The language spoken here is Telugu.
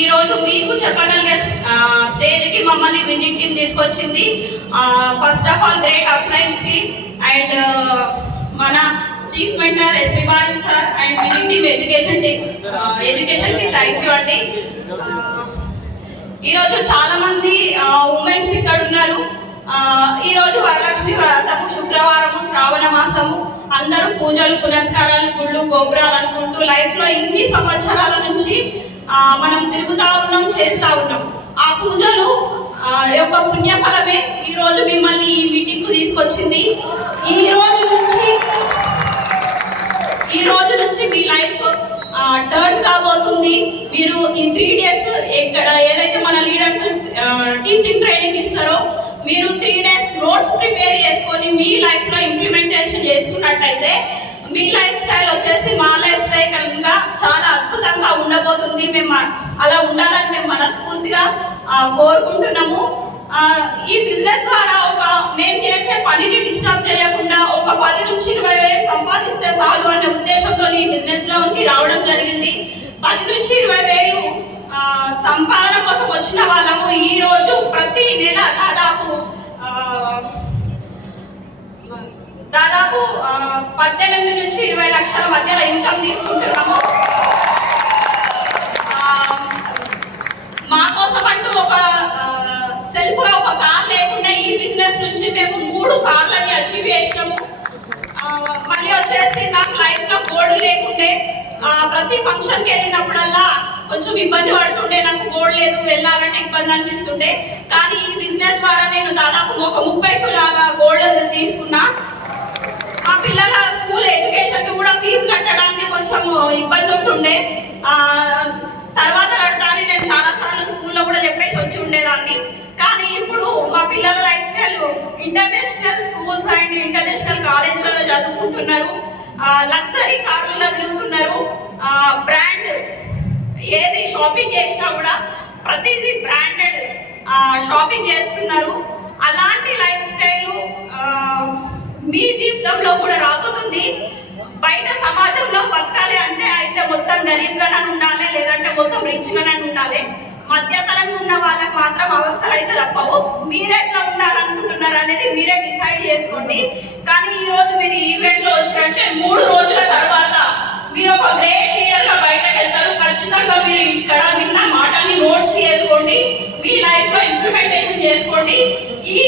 ఈరోజు మీకు చెప్పగలిగే స్టేజ్కి మమ్మల్ని విన్నింగ్ టీమ్ తీసుకొచ్చింది. ఫస్ట్ ఆఫ్ ఆల్ గ్రేట్ అప్లైన్స్ కి అండ్ మన chief mentor SP Balu sir and winning team education కి థ్యాంక్ యూ అండి. ఈరోజు చాలా మంది ఉమెన్స్ ఇక్కడ ఉన్నారు. ఈరోజు వరలక్ష్మి వ్రతము, శుక్రవారము, శ్రావణ మాసము, అందరూ పూజలు పునస్కారాలు, గుళ్ళు గోపురాలు అనుకుంటూ లైఫ్ లో ఇన్ని సంవత్సరాల నుంచి మనం తిరుగుతా ఉన్నాం, చేస్తా ఉన్నాం. ఆ పూజలు యొక్క పుణ్యఫలమే ఈ రోజు మిమ్మల్ని ఈ మీటింగ్ కు తీసుకొచ్చింది. ఈ రోజు నుంచి మీ లైఫ్ టర్న్ కాబోతుంది. మీరు ఈ 3 days ఇక్కడ ఏదైతే మన లీడర్స్ టీచింగ్ ట్రైనింగ్ ఇస్తారో మీరు 3 days నోట్స్ ప్రిపేర్ చేసుకొని మీ లైఫ్ లో ఇంప్లిమెంటేషన్ చేసుకున్నట్టయితే మీ లైఫ్ స్టైల్ వచ్చేసి మా లైఫ్ స్టైల్ కనుక చాలా అద్భుతంగా ఉండబోతుంది. మేము అలా ఉండాలని మేము మనస్ఫూర్తిగా కోరుకుంటున్నాము. ఈ బిజినెస్ ద్వారా మేము చేసే పనిని డిస్టర్బ్ చేయకుండా ఒక 10 నుంచి 20 వేలు సంపాదిస్తే చాలు అనే ఉద్దేశంతో ఈ బిజినెస్ లోకి రావడం జరిగింది. 10 నుంచి 20 వేలు సంపాదన కోసం వచ్చిన వాళ్ళము ఈ రోజు ప్రతి నెల దాదాపు 18 నుంచి 20 లక్షల మధ్యలో ఇన్కమ్ తీసుకుంటున్నాము. మా కోసం అంటూ ఒక సెల్ఫ్ గా ఒక కార్ లేకుండా ఈ బిజినెస్ నుంచి మేము 3 కార్లని అచీవ్ చేసినాము. మళ్ళీ వచ్చేసి నాకు లైఫ్ లో గోల్డ్ లేకుండే ప్రతి ఫంక్షన్ కి వెళ్ళినప్పుడల్లా కొంచెం ఇబ్బంది పడుతుండే. నాకు గోల్డ్ లేదు, వెళ్ళాలంటే ఇబ్బంది అనిపిస్తుండే. కానీ ఈ బిజినెస్ ద్వారా నేను దాదాపు ఒక 30 తులాల గోల్డ్ తీసుకున్నా. మా పిల్లల స్కూల్ ఎడ్యుకేషన్ కి కూడా ఫీజు కట్టడానికి కొంచెం ఇబ్బంది ఉంటుండే. తర్వాత కట్టాలని నేను చాలా సార్లు స్కూల్లో కూడా చెప్పేసి వచ్చి ఉండేదాన్ని. కానీ ఇప్పుడు మా పిల్లల life style international schools and international కాలేజీలలో చదువుకుంటున్నారు, లగ్జరీ కార్లలో తిరుగుతున్నారు. బ్రాండ్ ఏది షాపింగ్ చేసినా కూడా ప్రతిదీ బ్రాండెడ్ షాపింగ్ చేస్తున్నారు. అలాంటి లైఫ్ స్టైల్ మీ జీవితంలో కూడా రాబోతుంది. బయట సమాజంలో బతకాలి అంటే అయితే మొత్తం గరీబ్గానే ఉండాలి, లేదంటే మొత్తం రిచ్గానే ఉండాలి. మధ్యతరంగా ఉన్న వాళ్ళకి మాత్రం అవస్థలు అయితే తప్పవు. మీరెట్లా ఉండాలనుకుంటున్నారు అనేది మీరే డిసైడ్ చేసుకోండి. కానీ ఈ రోజు మీరు ఈవెంట్ లో వచ్చారంటే 3 రోజుల తర్వాత మీరు ఒక గ్రేట్ లీడర్ గా బయటకు వెళ్తారు. ఖచ్చితంగా మీరు ఇక్కడ విన్న మాటల్ని నోట్స్ చేసుకోండి, మీ లైఫ్ లో ఇంప్లిమెంటేషన్ చేసుకోండి. ఈ